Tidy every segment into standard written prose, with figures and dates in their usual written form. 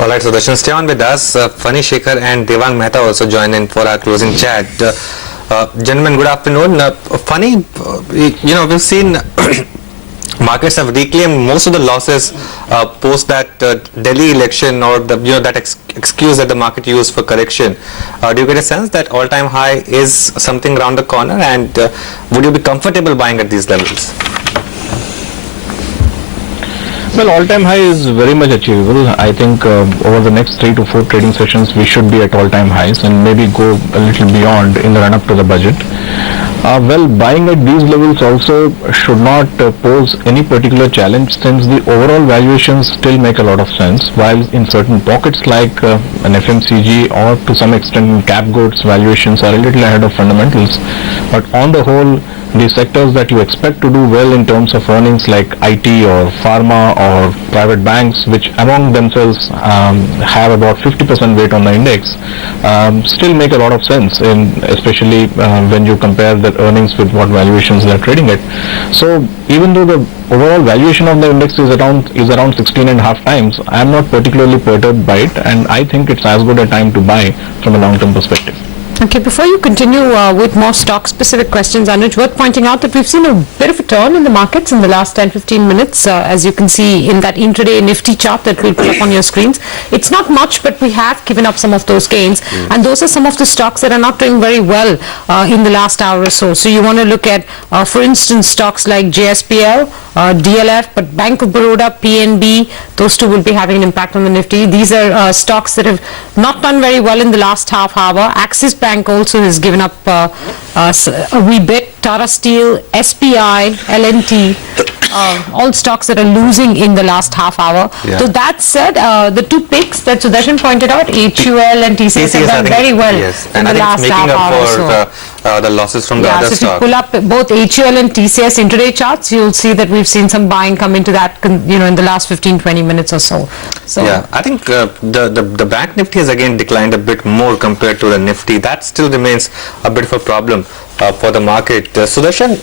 Alright, so Darshan, stay on with us. P.Phani Sekhar and Devang Mehta also join in for our closing chat. Gentlemen, good afternoon. P.Phani, we've seen markets have reclaimed most of the losses post that Delhi election, or that excuse that the market used for correction. Do you get a sense that all-time high is something around the corner, and would you be comfortable buying at these levels? Well, all-time high is very much achievable. I think over the next 3 to 4 trading sessions, we should be at all-time highs and maybe go a little beyond in the run-up to the budget. Well, buying at these levels also should not pose any particular challenge, since the overall valuations still make a lot of sense, while in certain pockets like an FMCG or to some extent in cap goods, valuations are a little ahead of fundamentals. But on the whole, the sectors that you expect to do well in terms of earnings, like IT or pharma or private banks, which among themselves have about 50% weight on the index, still make a lot of sense, especially when you compare the earnings with what valuations they are trading at. So even though the overall valuation of the index is around 16.5 times, I am not particularly perturbed by it, and I think it's as good a time to buy from a long-term perspective. Okay, before you continue with more stock-specific questions, Anuj, worth pointing out that we've seen a bit of a turn in the markets in the last 10-15 minutes, as you can see in that intraday Nifty chart that we'll put up on your screens. It's not much, but we have given up some of those gains, and those are some of the stocks that are not doing very well in the last hour or so. So you want to look at, for instance, stocks like JSPL, DLF, but Bank of Baroda, PNB, those two will be having an impact on the Nifty. These are stocks that have not done very well in the last half hour. Axis Bank also has given up a wee bit. Tata Steel, SPI, LNT, all stocks that are losing in the last half hour. Yeah. So that said, the two picks that Sudarshan pointed out, HUL and TCS have done very well in the last half hour or so. The losses from the other stocks. stock. If you pull up both HUL and TCS intraday charts, you'll see that we've seen some buying come into that, in the last 15-20 minutes or so. So yeah, I think the Bank Nifty has again declined a bit more compared to the Nifty. That still remains a bit of a problem for the market. Sudarshan,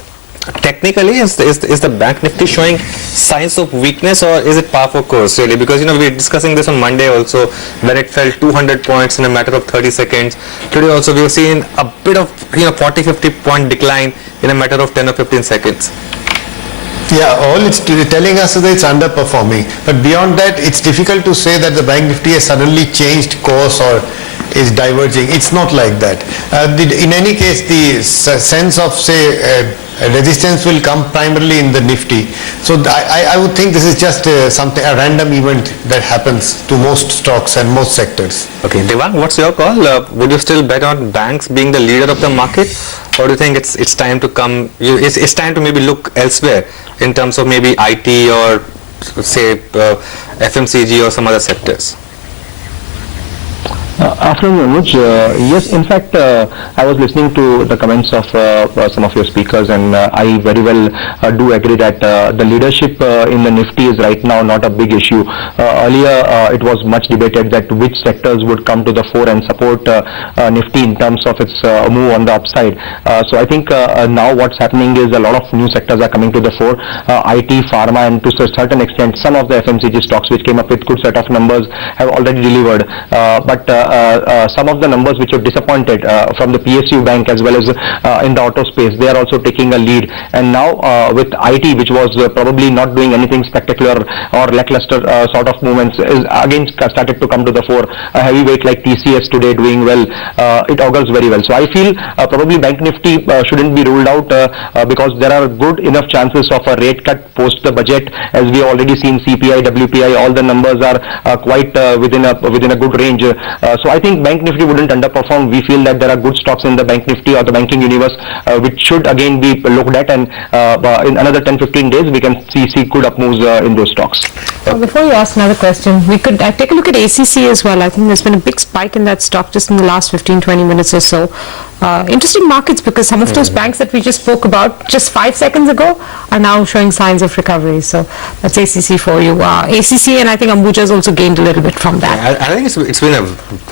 technically, is the Bank Nifty showing signs of weakness, or is it par for course really? Because we were discussing this on Monday also, when it fell 200 points in a matter of 30 seconds. Today also we have seen a bit of 40-50 point decline in a matter of 10 or 15 seconds. Yeah, all it's telling us is that it's underperforming. But beyond that, it's difficult to say that the Bank Nifty has suddenly changed course or is diverging. It's not like that. In any case, the sense of, say, resistance will come primarily in the Nifty. So I would think this is just a random event that happens to most stocks and most sectors. Okay, Devang, what's your call? Would you still bet on banks being the leader of the market, or do you think it's time to come? It's time to maybe look elsewhere in terms of maybe IT or say FMCG or some other sectors? Afternoon, Anuj. Yes, in fact, I was listening to the comments of some of your speakers, and I very well do agree that the leadership in the Nifty is right now not a big issue. Earlier, it was much debated that which sectors would come to the fore and support Nifty in terms of its move on the upside. So I think now what's happening is a lot of new sectors are coming to the fore. IT, pharma, and to a certain extent, some of the FMCG stocks which came up with good set of numbers have already delivered. But some of the numbers which are disappointed from the PSU bank as well as in the auto space, they are also taking a lead. And now with IT, which was probably not doing anything spectacular or lackluster sort of movements, is again started to come to the fore. A heavyweight like TCS today doing well, it augurs very well. So I feel probably Bank Nifty shouldn't be ruled out because there are good enough chances of a rate cut post the budget. As we have already seen, CPI, WPI, all the numbers are quite within a good range. So I think Bank Nifty wouldn't underperform. We feel that there are good stocks in the Bank Nifty or the banking universe which should again be looked at, and in another 10-15 days we can see good up moves in those stocks. Before you ask another question, we could take a look at ACC as well. I think there's been a big spike in that stock just in the last 15-20 minutes or so. Interesting markets, because some of those banks that we just spoke about just 5 seconds ago are now showing signs of recovery. So that's ACC for you. ACC, and I think Ambuja has also gained a little bit from that. I think it's been a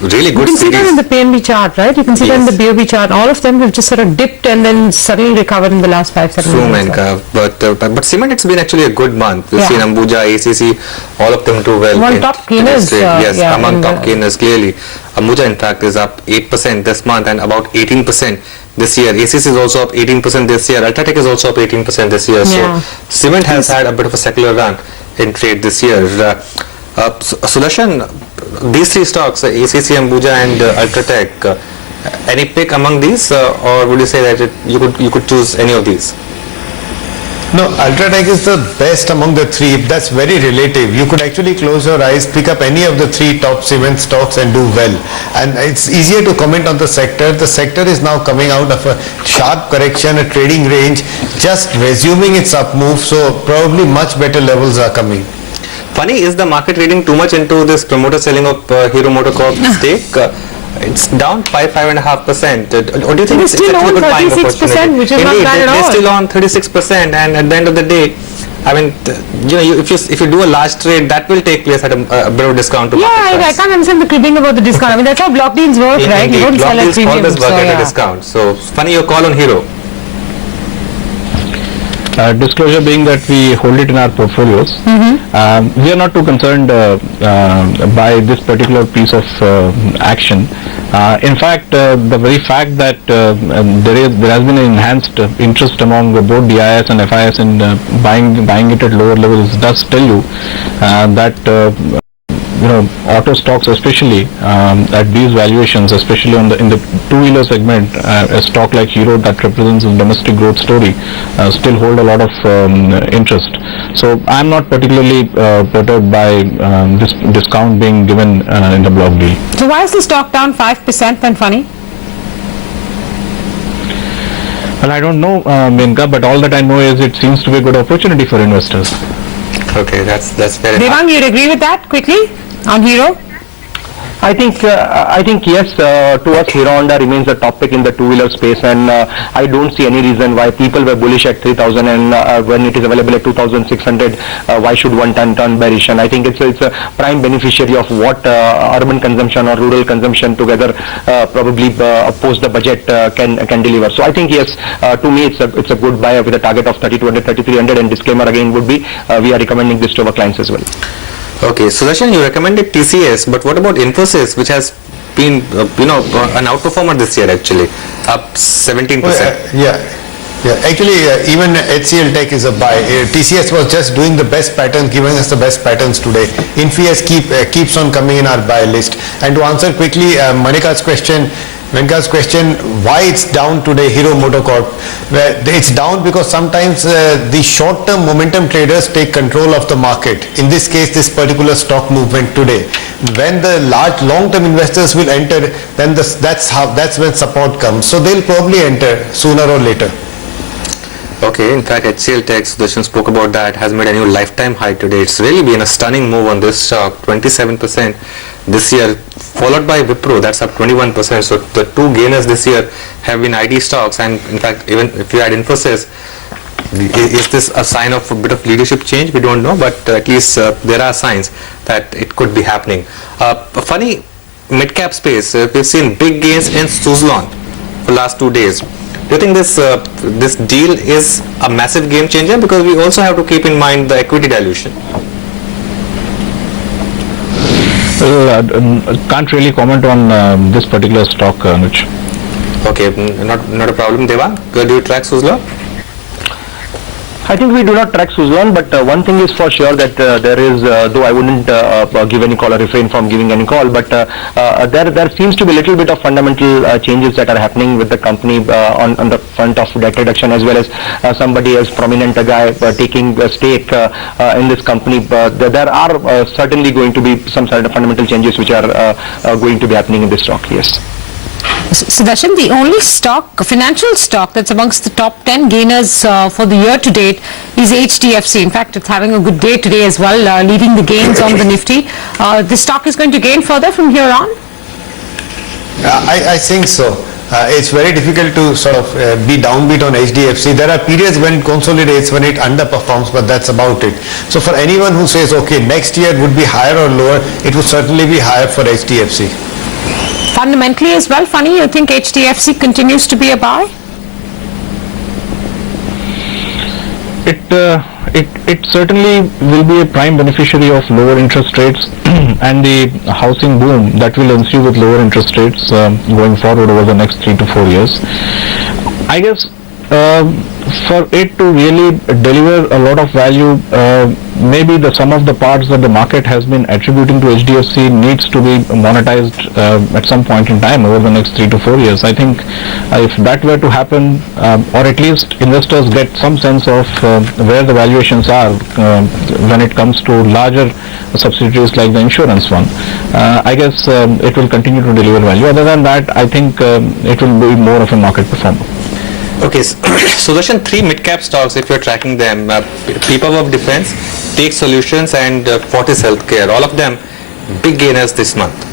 really good series. You can see that in the PNB chart, right? You can see that in the BOB chart. All of them have just sort of dipped and then suddenly recovered in the last 5-7 minutes. But cement, it's been actually a good month. We've seen Ambuja, ACC all of them do well. Among top gainers, yes, yeah, among top gainers clearly. Ambuja in fact is up 8% this month and about 18% this year. ACC is also up 18% this year. Ultratech is also up 18% this year. Yeah. So cement has had a bit of a secular run in trade this year. Sudarshan, these three stocks, ACC, Ambuja and Ultratech, any pick among these, or would you say that you could choose any of these? No, Ultratech is the best among the three. That's very relative. You could actually close your eyes, pick up any of the three top cement stocks and do well. And it's easier to comment on the sector. The sector is now coming out of a sharp correction, a trading range, just resuming its up move. So probably much better levels are coming. Funny, is the market reading too much into this promoter selling of Hero MotoCorp stake? It's down 5.5%. Or do you think It's still actually on a good buying 36%, opportunity? which is not Indeed, bad at all. They're still on 36%, and at the end of the day, I mean, if you do a large trade, that will take place at a bit of discount to market I price. can't understand the cribbing about the discount. I mean, that's how block deals work, right? You don't Block sell at deals premium. always work So, at a yeah. discount. So funny your call on Hero. Disclosure being that we hold it in our portfolios. We are not too concerned by this particular piece of action. In fact, the very fact that there has been an enhanced interest among both DIS and FIS in buying it at lower levels does tell you that auto stocks, especially at these valuations, especially in the two-wheeler segment, a stock like Hero that represents a domestic growth story, still hold a lot of interest. So I'm not particularly perturbed by this discount being given in the block deal. So why is the stock down 5% then, Funny? Well, I don't know, Menka, but all that I know is it seems to be a good opportunity for investors. Okay, that's fair enough. Devang, you'd agree with that quickly on Hero? I think yes, to us Hero Honda remains the top pick in the two-wheeler space, and I don't see any reason why people were bullish at 3,000 and when it is available at 2,600, why should one turn bearish? And I think it's a prime beneficiary of what urban consumption or rural consumption together probably post the budget can deliver. So I think yes, to me it's a good buy with a target of 3,200, 3,300, and disclaimer again would be we are recommending this to our clients as well. Okay, Sudarshan, you recommended TCS, but what about Infosys, which has been, an outperformer this year actually, up 17%? Actually, even HCL Tech is a buy. TCS was just doing the best patterns, giving us the best patterns today. Infosys keeps on coming in our buy list. And to answer quickly Venka's question, why it's down today, Hero MotoCorp? It's down because sometimes the short-term momentum traders take control of the market. In this case, this particular stock movement today. When the large long-term investors will enter, then that's when support comes. So they'll probably enter sooner or later. Okay, in fact, HCL Tech, Sudarshan spoke about that, has made a new lifetime high today. It's really been a stunning move on this stock, 27% this year, followed by Wipro, that's up 21%. So the two gainers this year have been IT stocks, and in fact, even if you add Infosys, is this a sign of a bit of leadership change? We don't know, but at least there are signs that it could be happening. Funny, mid-cap space, we've seen big gains in Suzlon for last 2 days. Do you think this deal is a massive game changer? Because we also have to keep in mind the equity dilution. Can't really comment on this particular stock, Anuj. Okay, not a problem. Devang, do you track Suzlon? I think we do not track Suzlon, but one thing is for sure that there is, though I wouldn't give any call or refrain from giving any call, but there seems to be a little bit of fundamental changes that are happening with the company on the front of debt reduction, as well as somebody as prominent a guy taking a stake in this company. There are certainly going to be some sort of fundamental changes which are going to be happening in this stock, yes. Sudarshan, the only financial stock that's amongst the top 10 gainers for the year to date is HDFC. In fact, it's having a good day today as well, leading the gains on the Nifty. The stock is going to gain further from here on? I think so. It's very difficult to sort of be downbeat on HDFC. There are periods when it consolidates, when it underperforms, but that's about it. So for anyone who says, okay, next year would be higher or lower, it would certainly be higher for HDFC. Fundamentally as well, Funny, you think HDFC continues to be a buy? It certainly will be a prime beneficiary of lower interest rates and the housing boom that will ensue with lower interest rates going forward over the next 3 to 4 years. I guess for it to really deliver a lot of value, maybe the sum of the parts that the market has been attributing to HDFC needs to be monetized at some point in time over the next 3 to 4 years. I think if that were to happen, or at least investors get some sense of where the valuations are when it comes to larger subsidiaries like the insurance one, I guess it will continue to deliver value. Other than that, I think it will be more of a market performer. Okay, Sudarshan, 3 mid-cap stocks, if you're tracking them, P.Phani Defense, Take Solutions and Fortis Healthcare, all of them big gainers this month.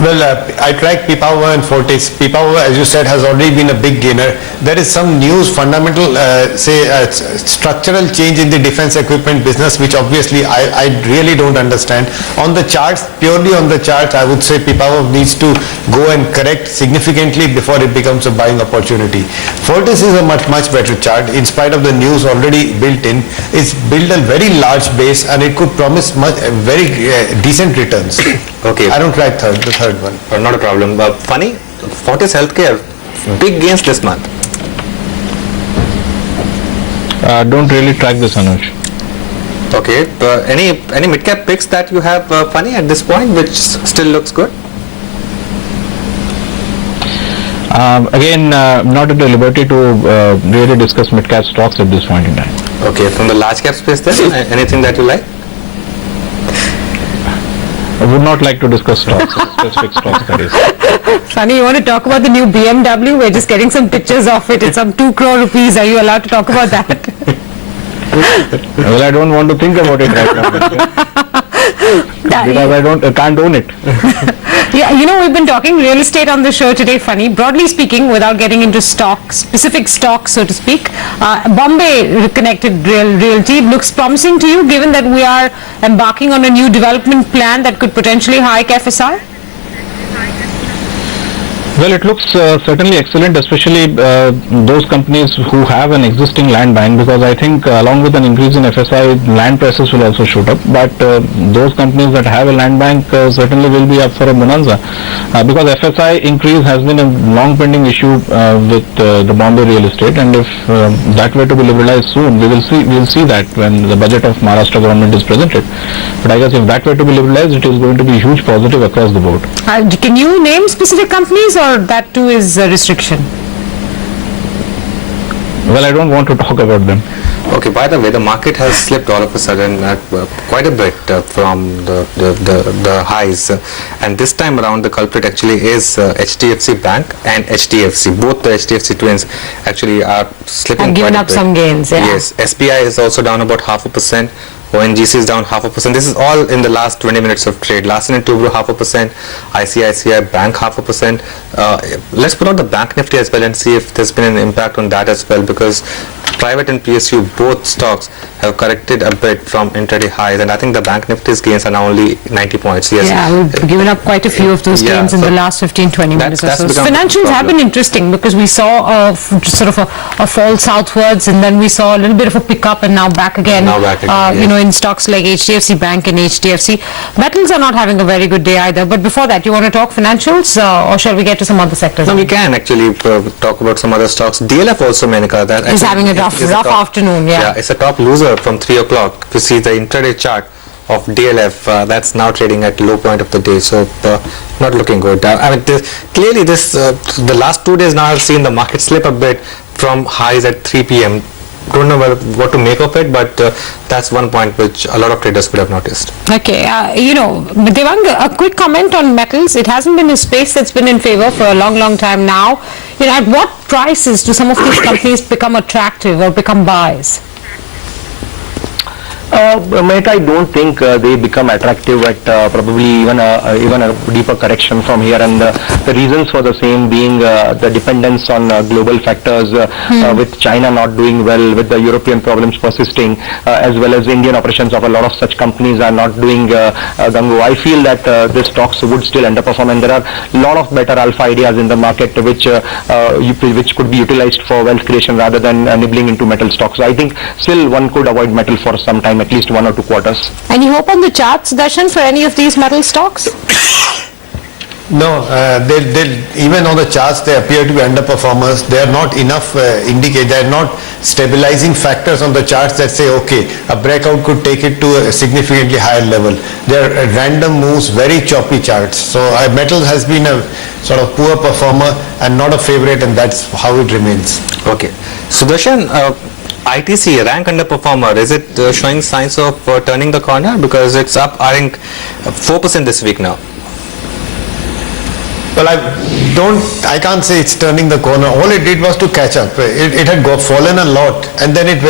Well, I tracked P.Phani and Fortis. P.Phani, as you said, has already been a big gainer. There is some news, fundamental, structural change in the defense equipment business, which obviously I really don't understand. On the charts, purely on the charts, I would say P.Phani needs to go and correct significantly before it becomes a buying opportunity. Fortis is a much better chart. In spite of the news already built in, it's built a very large base and it could promise very decent returns. Okay. I don't track the third one. Not a problem. Funny, Fortis Healthcare, big gains this month. Don't really track this, Anuj. Okay, any mid-cap picks that you have, Funny, at this point, which still looks good? Again, not at the liberty to really discuss mid-cap stocks at this point in time. Okay, from the large cap space then, anything that you like? I would not like to discuss stocks, specific stocks, that is. Funny, you want to talk about the new BMW? We're just getting some pictures of it. It's some 2 crore rupees. Are you allowed to talk about that? Well, I don't want to think about it right now. Because I can't own it. Yeah, you know, we've been talking real estate on the show today, Funny. Broadly speaking, without getting into specific stocks, so to speak, Bombay Connected Realty looks promising to you, given that we are embarking on a new development plan that could potentially hike FSI? Well, it looks certainly excellent, especially those companies who have an existing land bank, because I think along with an increase in FSI, land prices will also shoot up. But those companies that have a land bank certainly will be up for a bonanza, because FSI increase has been a long pending issue with the Bombay real estate, and if that were to be liberalized soon, we will see that when the budget of Maharashtra government is presented. But I guess if that were to be liberalized, it is going to be a huge positive across the board. Can you name specific companies, or that too is a restriction? Well, I don't want to talk about them. Okay, by the way, the market has slipped all of a sudden quite a bit from the highs, and this time around the culprit actually is HDFC Bank and HDFC. Both the HDFC twins actually are slipping Have given up some gains, yeah. Yes, SBI is also down about 0.5%. ONGC is down 0.5%. This is all in the last 20 minutes of trade. Larsen & Toubro 0.5%, ICICI Bank 0.5%. Let's put out the Bank Nifty as well and see if there's been an impact on that as well, because private and PSU, both stocks have corrected a bit from intraday highs, and I think the Bank Nifty's gains are now only 90 points. Yes. Yeah, we've given up quite a few of those gains in the last 15-20 minutes or so. Financials have been interesting, because we saw sort of a fall southwards, and then we saw a little bit of a pickup, and now back again. Yes. You know, in stocks like HDFC Bank and HDFC. Metals are not having a very good day either. But before that, you want to talk financials, or shall we get to some other sectors? No, we can actually talk about some other stocks. DLF also, Menika, that is having a rough afternoon. Yeah, it's a top loser from 3 o'clock. If you see the intraday chart of DLF, that's now trading at low point of the day, so not looking good. I mean, clearly the last 2 days now I've seen the market slip a bit from highs at 3 p.m. Don't know what to make of it, but that's one point which a lot of traders would have noticed. Okay, you know, Devang, a quick comment on metals. It hasn't been a space that's been in favor for a long time now. You know, at what prices do some of these companies become attractive or become buys? Mate, I don't think they become attractive at probably even a deeper correction from here, and the reasons for the same being the dependence on global factors, with China not doing well, with the European problems persisting, as well as Indian operations of a lot of such companies are not doing gung-ho. I feel that these stocks would still underperform, and there are a lot of better alpha ideas in the market which could be utilized for wealth creation rather than nibbling into metal stocks. So I think still one could avoid metal for some time, at least 1 or 2 quarters. Any hope on the charts, Darshan, for any of these metal stocks? No, even on the charts they appear to be underperformers. They are not enough indicate. They are not stabilizing factors on the charts that say, okay, a breakout could take it to a significantly higher level. They are random moves, very choppy charts. So metal has been a sort of poor performer and not a favorite, and that's how it remains. Okay. Sudarshan, ITC, rank underperformer, is it showing signs of turning the corner? Because it's up, I think, 4% this week now. Well, I can't say it's turning the corner. All it did was to catch up. It had fallen a lot, and then it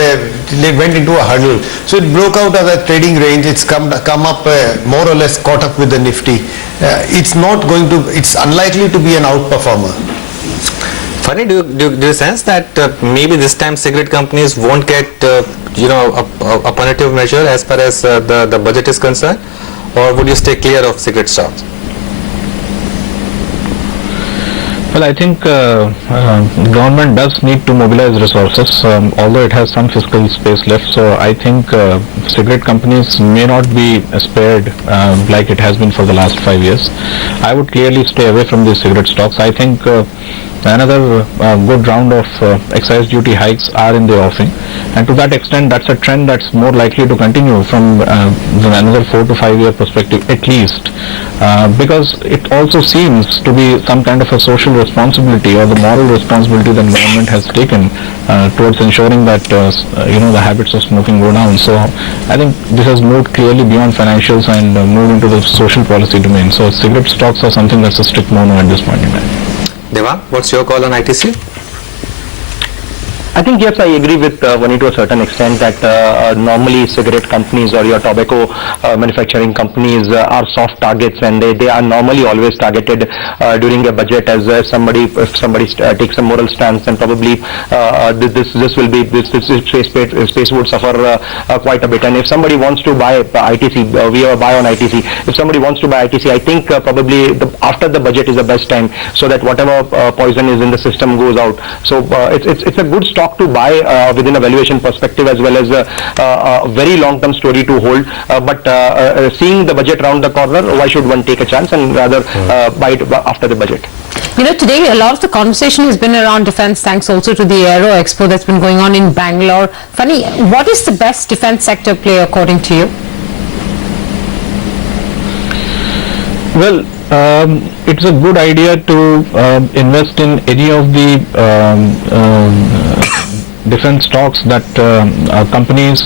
went into a hurdle. So it broke out of that trading range. It's come up more or less caught up with the Nifty. It's unlikely to be an outperformer. Phani, do you sense that maybe this time cigarette companies won't get a punitive measure as far as the budget is concerned, or would you stay clear of cigarette stocks? Well, I think government does need to mobilize resources, although it has some fiscal space left. So I think cigarette companies may not be spared like it has been for the last 5 years. I would clearly stay away from these cigarette stocks. I think another good round of excise duty hikes are in the offing, and to that extent that's a trend that's more likely to continue from another 4 to 5 year perspective at least, because it also seems to be some kind of a social responsibility or the moral responsibility that government has taken towards ensuring that the habits of smoking go down. So I think this has moved clearly beyond financials and moved into the social policy domain. So cigarette stocks are something that's a strict no-no at this point in time. Devang, what's your call on ITC? I think yes, I agree with Vani to a certain extent that normally cigarette companies or your tobacco manufacturing companies are soft targets, and they are normally always targeted during a budget as if somebody takes a moral stance, and probably this space would suffer quite a bit. And if somebody wants to buy ITC, we buy on ITC. If somebody wants to buy ITC, I think probably after the budget is the best time, so that whatever poison is in the system goes out. So it's a good stock to buy within a valuation perspective, as well as a very long-term story to hold. But seeing the budget round the corner, why should one take a chance and rather buy it after the budget? Today a lot of the conversation has been around defense, thanks also to the Aero Expo that's been going on in Bangalore. Phani, what is the best defense sector play according to you? Well, it's a good idea to invest in any of the different stocks that companies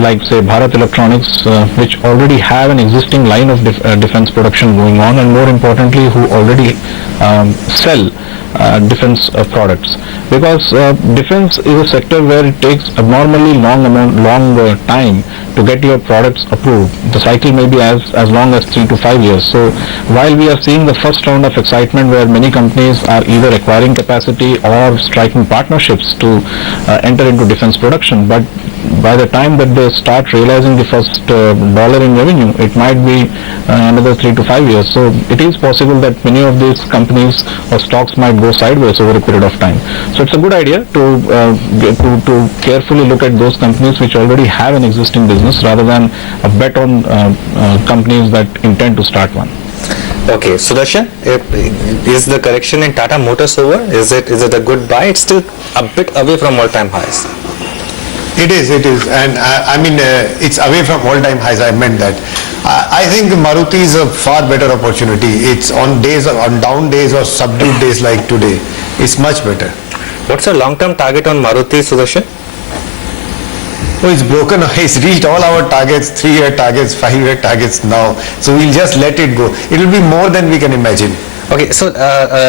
like say Bharat Electronics, which already have an existing line of defense production going on, and more importantly who already sell defense products, because defense is a sector where it takes abnormally long time to get your products approved. The cycle may be as long as 3 to 5 years. So while we are seeing the first round of excitement where many companies are either acquiring capacity or striking partnerships to enter into defense production, but by the time that they start realizing the first dollar in revenue, it might be another 3 to 5 years. So it is possible that many of these companies or stocks might go sideways over a period of time. So it's a good idea to carefully look at those companies which already have an existing business, rather than a bet on companies that intend to start one. Okay, Sudarshan, is the correction in Tata Motors over? Is it a good buy? It's still a bit away from all-time highs. It is, and I mean it's away from all-time highs. I meant that. I think Maruti is a far better opportunity. It's on down days or subdued days like today. It's much better. What's your long-term target on Maruti, Sudarshan? Oh, it's broken. It's reached all our targets, 3-year targets, 5-year targets now. So we'll just let it go. It will be more than we can imagine. Okay, so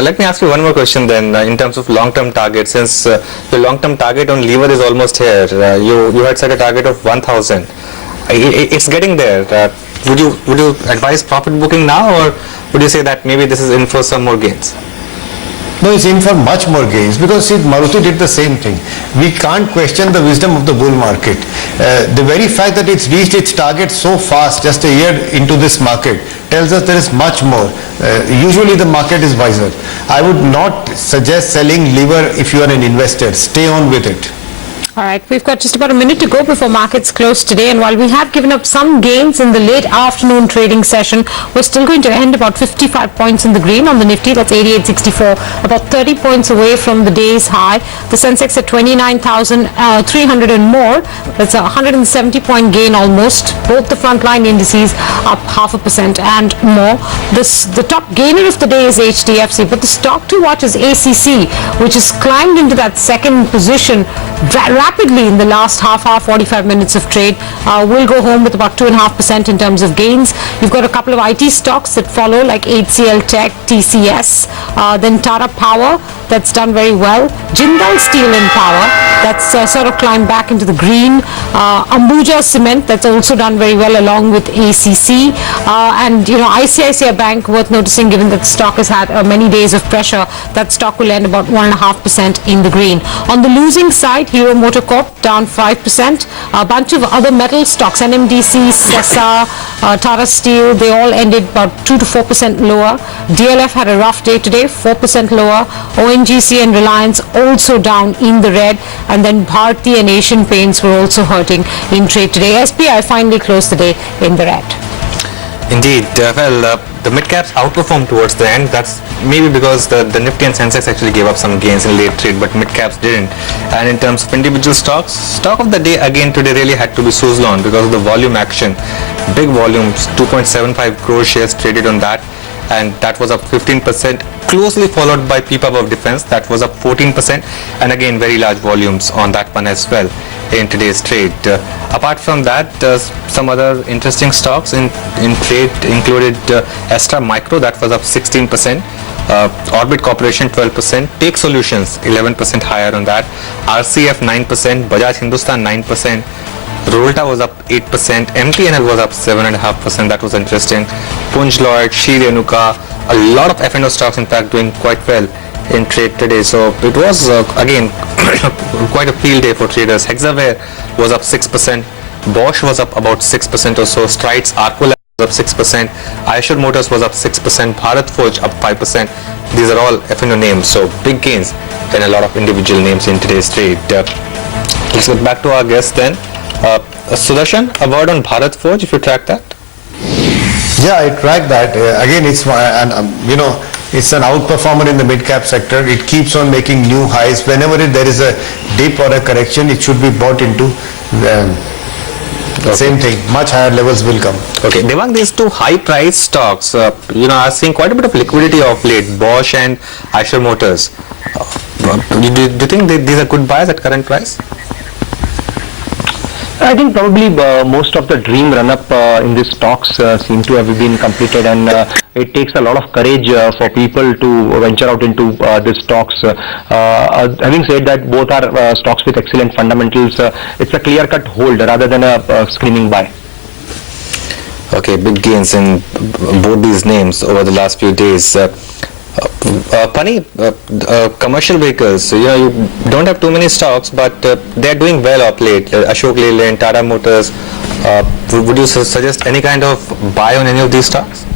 let me ask you one more question then, in terms of long-term target. Since the long-term target on lever is almost here, you had set a target of 1,000. it's getting there. Would you advise profit booking now, or would you say that maybe this is in for some more gains? No, it's in for much more gains, because see, Maruti did the same thing. We can't question the wisdom of the bull market. The very fact that it's reached its target so fast, just a year into this market, tells us there is much more. Usually the market is wiser. I would not suggest selling liver if you are an investor. Stay on with it. All right, we've got just about a minute to go before markets close today, and while we have given up some gains in the late afternoon trading session, we're still going to end about 55 points in the green on the Nifty. That's 88.64, about 30 points away from the day's high. The Sensex at 29,300 and more. That's a 170 point gain almost. Both the frontline indices up 0.5% and more. The top gainer of the day is HDFC, but the stock to watch is ACC, which has climbed into that second position rapidly in the last half hour, 45 minutes of trade. We'll go home with about 2.5% in terms of gains. You've got a couple of IT stocks that follow, like HCL Tech, TCS, then Tata Power, that's done very well. Jindal Steel and Power, that's sort of climbed back into the green. Ambuja Cement, that's also done very well along with ACC. And ICICI Bank, worth noticing given that the stock has had many days of pressure, that stock will end about 1.5% in the green. On the losing side, Hero MotoCorp down 5%. A bunch of other metal stocks, NMDC, Sesa, Tata Steel, they all ended about 2 to 4% lower. DLF had a rough day today, 4% lower. ONGC and Reliance also down in the red. And then Bharti and Asian Paints were also hurting in trade today. SPI finally closed the day in the red. Indeed. The mid-caps outperformed towards the end. That's maybe because the Nifty and Sensex actually gave up some gains in late trade, but mid-caps didn't. And in terms of individual stocks, stock of the day again today really had to be Suzlon because of the volume action. Big volumes, 2.75 crore shares traded on that, and that was up 15%, closely followed by P.Phani Defense, that was up 14%, and again very large volumes on that one as well in today's trade. Apart from that, some other interesting stocks in trade included Astra Micro, that was up 16%, Orbit Corporation 12%, Take Solutions 11% higher on that, RCF 9%, Bajaj Hindustan 9%, Rolta was up 8%, MTNL was up 7.5%, that was interesting. Punj Lloyd, Sri Renuka, a lot of F&O stocks in fact doing quite well in trade today. So it was again quite a field day for traders. Hexaware was up 6%, Bosch was up about 6% or so, Strides, Arcola was up 6%, Eicher Motors was up 6%, Bharat Forge up 5%. These are all F&O names, so big gains in a lot of individual names in today's trade. Let's get back to our guest then. Sudarshan, a word on Bharat Forge, if you track that? Yeah, I track that. Again, it's it's an outperformer in the mid-cap sector. It keeps on making new highs. Whenever there is a dip or a correction, it should be bought into. Okay. Same thing, much higher levels will come. Okay, Devang, these two high-priced stocks, are seeing quite a bit of liquidity of late, Bosch and Eicher Motors. Do you think these are good buys at current price? I think probably most of the dream run-up in these stocks seem to have been completed, and it takes a lot of courage for people to venture out into these stocks. Having said that, both are stocks with excellent fundamentals. It's a clear-cut hold rather than a screaming buy. Okay, big gains in both these names over the last few days. Phani, commercial vehicles, you don't have too many stocks, but they're doing well of late. Ashok Leyland, Tata Motors, would you suggest any kind of buy on any of these stocks?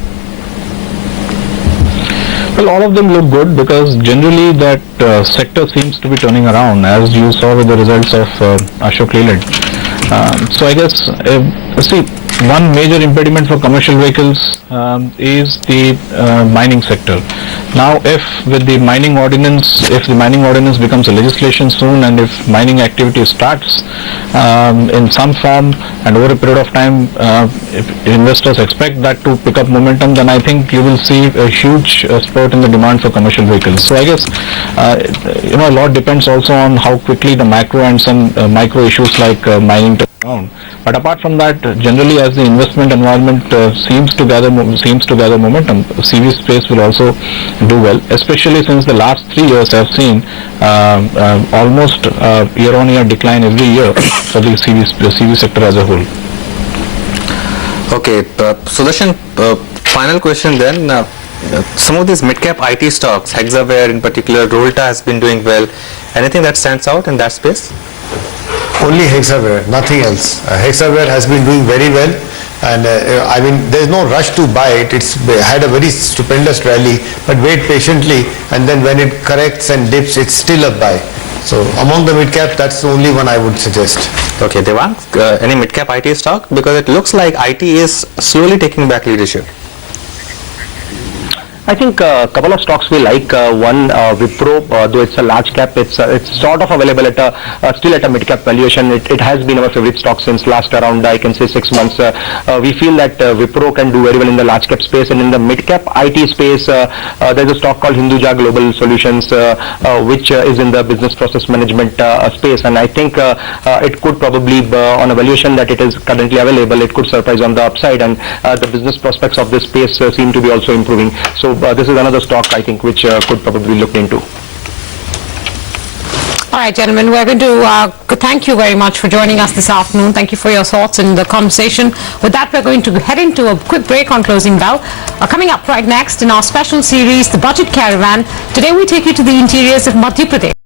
Well, all of them look good because generally that sector seems to be turning around, as you saw with the results of Ashok Leyland. So I guess, one major impediment for commercial vehicles is the mining sector. Now, if the mining ordinance becomes a legislation soon, and if mining activity starts in some form and over a period of time, if investors expect that to pick up momentum, then I think you will see a huge spurt in the demand for commercial vehicles. So I guess a lot depends also on how quickly the macro and some micro issues like mining turn around. But apart from that, generally as the investment environment seems to gather momentum, CV space will also do well, especially since the last 3 years have seen almost year-on-year decline every year for the CV sector as a whole. Okay, Sudarshan, final question then. Some of these mid-cap IT stocks, Hexaware in particular, Rolta has been doing well. Anything that stands out in that space? Only Hexaware, nothing else. Hexaware has been doing very well, and I mean, there's no rush to buy it. It's had a very stupendous rally, but wait patiently, and then when it corrects and dips, it's still a buy. So among the mid-cap, that's the only one I would suggest. Okay, Devang, any mid-cap IT stock? Because it looks like IT is slowly taking back leadership. I think a couple of stocks we like. One, Wipro, though it's a large cap, it's sort of available at still at a mid-cap valuation. It has been our favorite stock since last around, I can say, 6 months. We feel that Wipro can do very well in the large cap space, and in the mid-cap IT space, there's a stock called Hinduja Global Solutions, which is in the business process management space, and I think it could probably, on a valuation that it is currently available, it could surprise on the upside, and the business prospects of this space seem to be also improving. So this is another stock, I think, which could probably look into. All right, gentlemen, we're going to thank you very much for joining us this afternoon. Thank you for your thoughts and the conversation. With that, we're going to head into a quick break on Closing Bell. Coming up right next in our special series, The Budget Caravan, today we take you to the interiors of Madhya Pradesh.